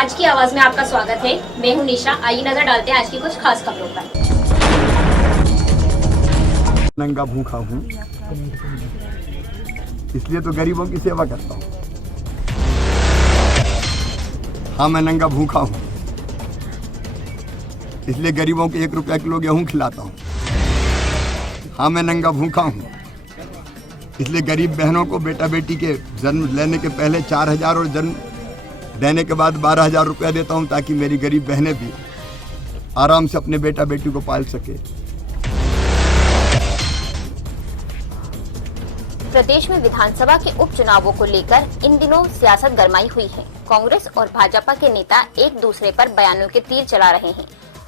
आज की आवाज में आपका स्वागत है। मैं हूं निशा। आइए नजर डालते हैं आज की कुछ खास खबरों पर। नंगा भूखा हूँ, इसलिए तो गरीबों की सेवा करता हूँ। हाँ, मैं नंगा भूखा हूँ, इसलिए गरीबों को 1 रुपया किलो गेहूँ खिलाता हूँ। हाँ, मैं नंगा भूखा हूँ, इसलिए गरीब बहनों को बेटा बेटी के जन्म लेने के पहले 4,000 और जन्म देने के बाद 12,000 रुपया देता हूँ, ताकि मेरी गरीब बहनें भी आराम से अपने बेटा बेटी को पाल सके। प्रदेश में विधानसभा के उपचुनावों को लेकर इन दिनों सियासत गरमाई हुई है। कांग्रेस और भाजपा के नेता एक दूसरे पर बयानों के तीर चला रहे हैं।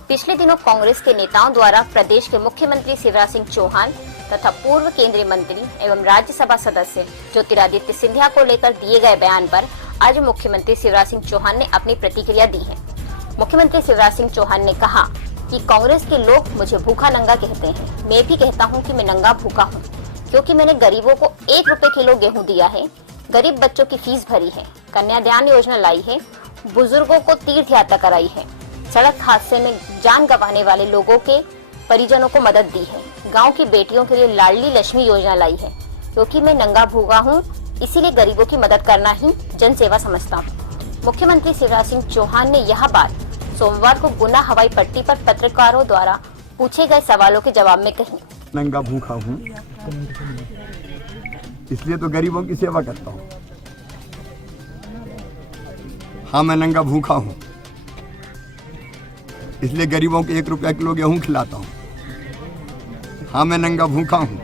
पिछले दिनों कांग्रेस के नेताओं द्वारा प्रदेश के मुख्यमंत्री शिवराज सिंह चौहान तथा पूर्व केंद्रीय मंत्री एवं राज्यसभा सदस्य ज्योतिरादित्य सिंधिया को लेकर दिए गए बयान पर आज मुख्यमंत्री शिवराज सिंह चौहान ने अपनी प्रतिक्रिया दी है। मुख्यमंत्री शिवराज सिंह चौहान ने कहा कि कांग्रेस के लोग मुझे भूखा नंगा कहते हैं। मैं भी कहता हूं कि मैं नंगा भूखा हूं, क्योंकि मैंने गरीबों को 1 रुपए किलो गेहूं दिया है, गरीब बच्चों की फीस भरी है, कन्यादान योजना लाई है, बुजुर्गों को तीर्थ यात्रा कराई है, सड़क हादसे में जान गंवाने वाले लोगों के परिजनों को मदद दी है, गांव की बेटियों के लिए लाडली लक्ष्मी योजना लाई है। क्योंकि मैं नंगा भूखा हूँ, इसीलिए गरीबों की मदद करना ही जन सेवा समझता हूँ। मुख्यमंत्री शिवराज सिंह चौहान ने यह बात सोमवार को गुना हवाई पट्टी पर पत्रकारों द्वारा पूछे गए सवालों के जवाब में कही। नंगा भूखा हूँ, इसलिए तो गरीबों की सेवा करता हूँ। हाँ, मैं नंगा भूखा हूँ, इसलिए गरीबों को 1 रुपया किलो गेहूँ खिलाता हूँ। हाँ, मैं नंगा भूखा हूँ,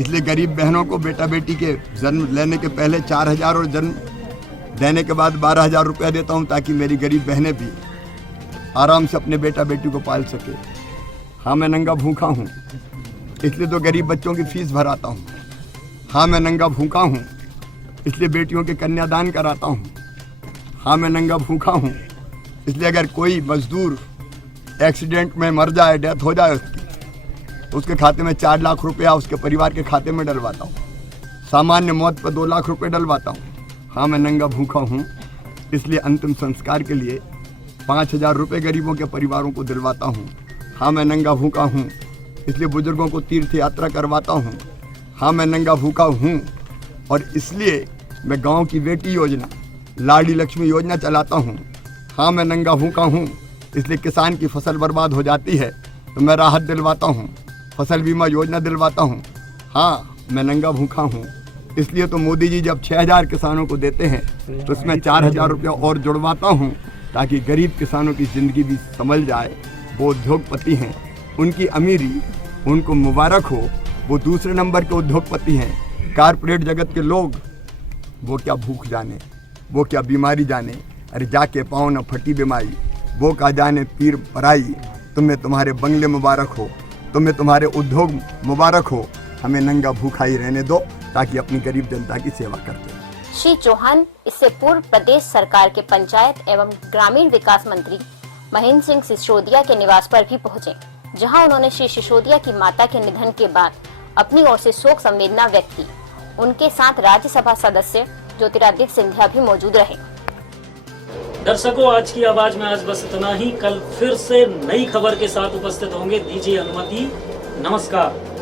इसलिए गरीब बहनों को बेटा बेटी के जन्म लेने के पहले 4,000 और जन्म देने के बाद 12,000 रुपया देता हूँ, ताकि मेरी गरीब बहनें भी आराम से अपने बेटा बेटी को पाल सके। हाँ, मैं नंगा भूखा हूँ, इसलिए तो गरीब बच्चों की फीस भराता हूँ। हाँ, मैं नंगा भूखा हूँ, इसलिए बेटियों के कन्यादान कराता हूँ। हाँ, मैं नंगा भूखा हूँ, इसलिए अगर कोई मजदूर एक्सीडेंट में मर जाए, डेथ हो जाए उसकी, तो उसके खाते में 4 लाख रुपया उसके परिवार के खाते में डलवाता हूँ। सामान्य मौत पर 2 लाख रुपये डलवाता हूँ। हाँ, मैं नंगा भूखा हूँ, इसलिए अंतिम संस्कार के लिए 5,000 रुपये गरीबों के परिवारों को दिलवाता हूँ। हाँ, मैं नंगा भूखा हूँ, इसलिए बुजुर्गों को तीर्थ यात्रा करवाता हूँ। हाँ, मैं नंगा भूखा हूँ, और इसलिए मैं गांव की बेटी योजना, लाडली लक्ष्मी योजना चलाता हूँ। हाँ, मैं नंगा भूखा हूँ, इसलिए किसान की फसल बर्बाद हो जाती है तो मैं राहत दिलवाता हूँ, फसल बीमा योजना दिलवाता हूँ। हाँ, मैं नंगा भूखा हूँ, इसलिए तो मोदी जी जब 6,000 किसानों को देते हैं तो उसमें 4,000 रुपया और जुड़वाता हूँ, ताकि गरीब किसानों की ज़िंदगी भी संभल जाए। वो उद्योगपति हैं, उनकी अमीरी उनको मुबारक हो। वो दूसरे नंबर के उद्योगपति हैं। कारपोरेट जगत के लोग, वो क्या भूख जाने, वो क्या बीमारी जाने। अरे जाके पाँव न फटी बीमारी, वो का जाने पीर पराई। तुम्हें तुम्हारे बंगले मुबारक हो, तुम्हें तुम्हारे उद्योग मुबारक हो। हमें नंगा भूखा ही रहने दो, ताकि अपनी गरीब जनता की सेवा करते हैं। श्री चौहान इससे पूर्व प्रदेश सरकार के पंचायत एवं ग्रामीण विकास मंत्री महेंद्र सिंह सिसोदिया के निवास पर भी पहुंचे, जहां उन्होंने श्री सिसोदिया की माता के निधन के बाद अपनी ओर से शोक संवेदना व्यक्त की। उनके साथ राज्यसभा सदस्य ज्योतिरादित्य सिंधिया भी मौजूद रहे। दर्शकों, आज की आवाज में आज बस इतना ही। कल फिर से नई खबर के साथ उपस्थित होंगे। दीजिए अनुमति। नमस्कार।